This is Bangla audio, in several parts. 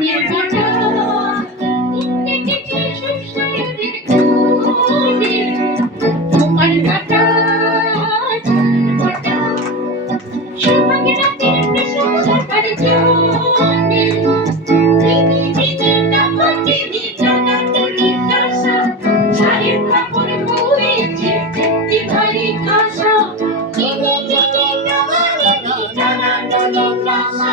ধানের কাটা কেটে সংসারের কোণে তোমার কাটা কাটা সোহাগের রাতের প্রেষক সরকার জনে দিনে দিনে টাকা দিনে টানা টনি কাঁসা ছায়ের কাপড় বয়েছে দেখতে ভারী কাঁসা দিনে দিনে টাকা দিনে টানা টনি কাঁসা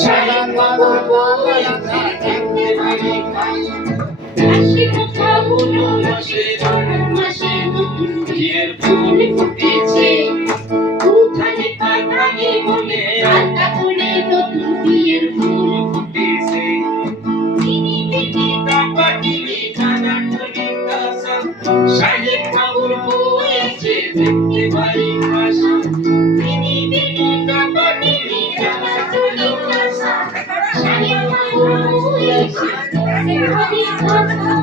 ছায়ের কাপড় বয়েছে দেখতে ভারী কাঁসা আশ্বিন ফাগুন মাসে মাসে নতুন বিয়ের ফুল ফুটেছে উঠানে কাটানে বলে আলতা করে নতুন বিয়ের ফুল ফুটেছে দিনে দিনে টাকা দিনে টানা টনি কাঁসা শাড়ির কাপড় বয়েছে দেখতে ভারী কাঁসা দিনে দিনে টাকা দিনে টানা টনি কাঁসা শাড়ির কাপড় বয়েছে দেখতে ভারী কাঁসা